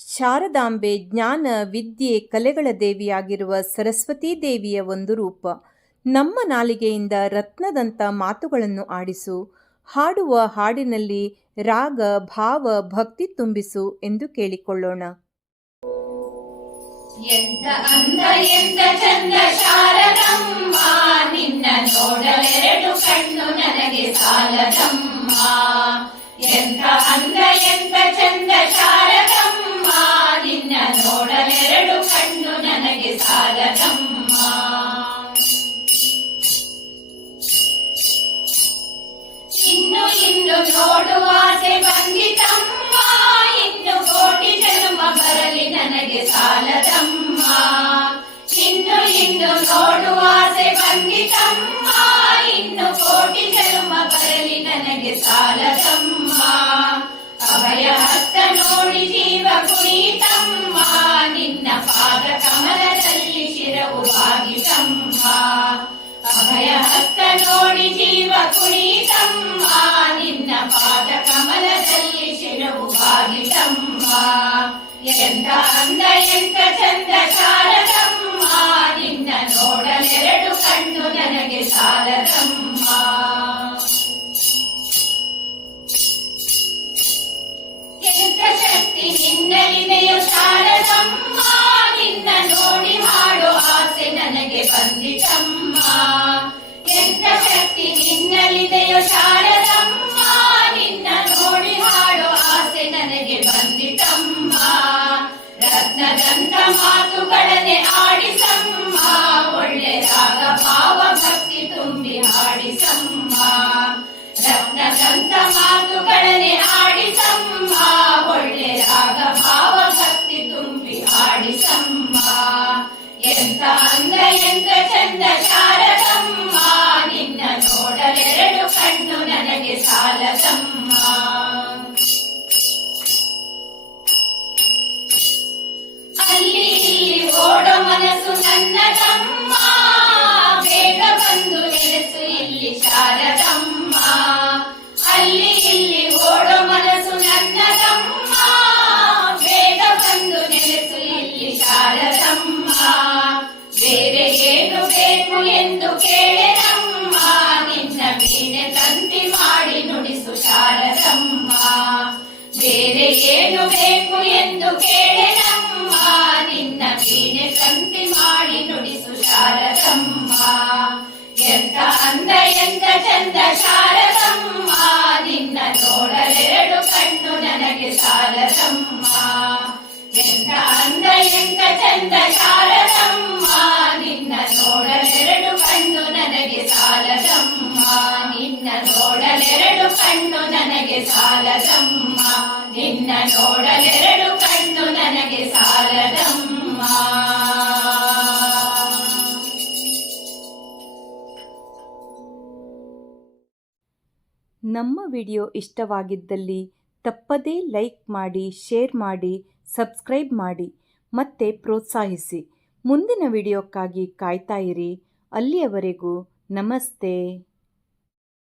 ಶಾರದಾಂಬೆ ಜ್ಞಾನ ವಿದ್ಯೆ ಕಲೆಗಳ ದೇವಿಯಾಗಿರುವ ಸರಸ್ವತೀ ದೇವಿಯ ಒಂದು ರೂಪ. ನಮ್ಮ ನಾಲಿಗೆಯಿಂದ ರತ್ನದಂಥ ಮಾತುಗಳನ್ನು ಆಡಿಸು, ಹಾಡುವ ಹಾಡಿನಲ್ಲಿ ರಾಗ ಭಾವ ಭಕ್ತಿ ತುಂಬಿಸು ಎಂದು ಕೇಳಿಕೊಳ್ಳೋಣ. ಎಂತ ಅಂದ ಎಂತ ಚಂದ ಶಾರದಮ್ಮ, ನಿನ್ನ ನೋಡಲೆರಡು ಕಣ್ಣು ನನಗೆ ಸಾಲದಮ್ಮ. ಎಂತ ಅಂದ ಎಂತ ಚಂದ ಶಾರದಮ್ಮ, ನಿನ್ನ ನೋಡಲೆರಡು ಕಣ್ಣು ನನಗೆ ಸಾಲದಮ್ಮ. ಇನ್ನು ಇನ್ನು ನೋಡುವ ಆಸೆ ಬಂದಿತಮ್ಮ, ಇನ್ನು ಕೋಟಿ ಜನ್ಮ ಬರಲಿ ನನಗೆ ಸಾಲದಮ್ಮ. ಇನ್ನು ಇನ್ನು ನೋಡುವ ಆಸೆ ಬಂದಿತಮ್ಮ, ಇನ್ನು ಕೋಟಿ ಜನ್ಮ ಬರಲಿ ನನಗೆ ಸಾಲದಮ್ಮ. ಅಭಯ ಹಸ್ತ ನೋಡಿ ಜೀವ ಕುಣಿತಮ್ಮ, ನಿನ್ನ ಪಾದ ಕಮಲದಲ್ಲಿ ಶಿರವು ಬಾಗಿತಮ್ಮ. ಅಭಯ ಹಸ್ತ ನೋಡಿ ಜೀವ ಕುಣಿತಮ್ಮ, ನಿನ್ನ ಪಾದ ಕಮಲದಲ್ಲಿ ಶಿರವು ಬಾಗಿತಮ್ಮ. ಎಂತ ಅಂದ ಎಂತ ಚಂದ ಶಾರದಮ್ಮ, ನಿನ್ನ ನೋಡಲೆರಡು ಕಣ್ಣು ನನಗೆ ಸಾಲದಮ್ಮ. ಎಂತ ಶಕ್ತಿ ನಿನ್ನಲ್ಲಿದೆಯೋ ಶಾರದಮ್ಮ, ನಿನ್ನ ನೋಡಿ ಹಾಡೋ ಆಸೆ ನನಗೆ ಬಂದಿತಮ್ಮ. ಎಂತ ಶಕ್ತಿ ನಿನ್ನಲ್ಲಿದೆಯೋ ಶಾರದಮ್ಮ, ನಿನ್ನ ನೋಡಿ ಹಾಡೋ ಆಸೆ ನನಗೆ ಬಂದಿತಮ್ಮ. ರತ್ನದಂತ ಮಾತುಗಳನ್ನೇ ಆಡಿಸಮ್ಮ, ಒಳ್ಳೆ ರಾಗ ಭಾವ ಭಕ್ತಿ ತುಂಬಿ ಹಾಡಿಸಮ್ಮ. ರತ್ನದಂತ ಮಾತುಗಳನ್ನೇ ಆಡಿಸಮ್ಮ, ಒಳ್ಳೆ ರಾಗ ಭಾವ ಭಕ್ತಿ ತುಂಬಿ ಹಾಡಿಸಮ್ಮ. ಎಂತ ಅಂದ ಎಂತ ಚಂದ ಶಾರದಮ್ಮ, ನಿನ್ನ ನೋಡಲೆರಡು ಕಣ್ಣು ನನಗೆ ಸಾಲದಮ್ಮ. ಅಲ್ಲಿ ಇಲ್ಲಿ ಓಡೋ ಮನಸ್ಸು ನನ್ನದಮ್ಮ, ಬೇಗ ಬಂದು ನೆಲೆಸು ಇಲ್ಲಿ ಶಾರದಮ್ಮ. ಅಲ್ಲಿ ಇಲ್ಲಿ ಓಡೋ ಮನಸ್ಸು ನನ್ನದಮ್ಮ, ಬೇಗ ಬಂದು ನೆಲೆಸು ಇಲ್ಲಿ ಶಾರದಮ್ಮ. ಬೇರೆ ಏನು ಬೇಕು ಎಂದು ಕೇಳೆನಮ್ಮ, ನಿನ್ನ ವೀಣೆ ತಂತಿ ಮಾಡಿ ನುಡಿಸು ಶಾರದಮ್ಮ. ಬೇರೆ ಏನು ಬೇಕು ಎಂದು ಕೇಳೆನಮ್ಮ, ನಿನ್ನ ವೀಣೆ ತಂತಿ ಮಾಡಿ ನುಡಿಸು ಶಾರದಮ್ಮ. ಎಂತ ಅಂದ ಎಂತ ಚಂದ ಶಾರದಮ್ಮ, ನಿನ್ನ ನೋಡಲೆರಡು ಕಣ್ಣು ನನಗೆ ಸಾಲದಮ್ಮ. ಎಂತ ಅಂದ ಎಂತ ಚಂದ ಶಾರದಮ್ಮ, ನಿನ್ನ ನೋಡಲೆರಡು ಕಣ್ಣು ನನಗೆ ಸಾಲದಮ್ಮ. ನಿನ್ನ ನೋಡಲೆರಡು ಕಣ್ಣು ನನಗೆ ಸಾಲದಮ್ಮ. ನಿನ್ನ ನೋಡಲೆರಡು ಕಣ್ಣು ನನಗೆ ಸಾಲದಮ್ಮ. ನಮ್ಮ ವಿಡಿಯೋ ಇಷ್ಟವಾಗಿದ್ದಲ್ಲಿ ತಪ್ಪದೇ ಲೈಕ್ ಮಾಡಿ, ಶೇರ್ ಮಾಡಿ, ಸಬ್ಸ್ಕ್ರೈಬ್ ಮಾಡಿ ಮತ್ತೆ ಪ್ರೋತ್ಸಾಹಿಸಿ. ಮುಂದಿನ ವಿಡಿಯೋಕ್ಕಾಗಿ ಕಾಯ್ತಾ ಇರಿ. ಅಲ್ಲಿಯವರೆಗೂ ನಮಸ್ತೆ.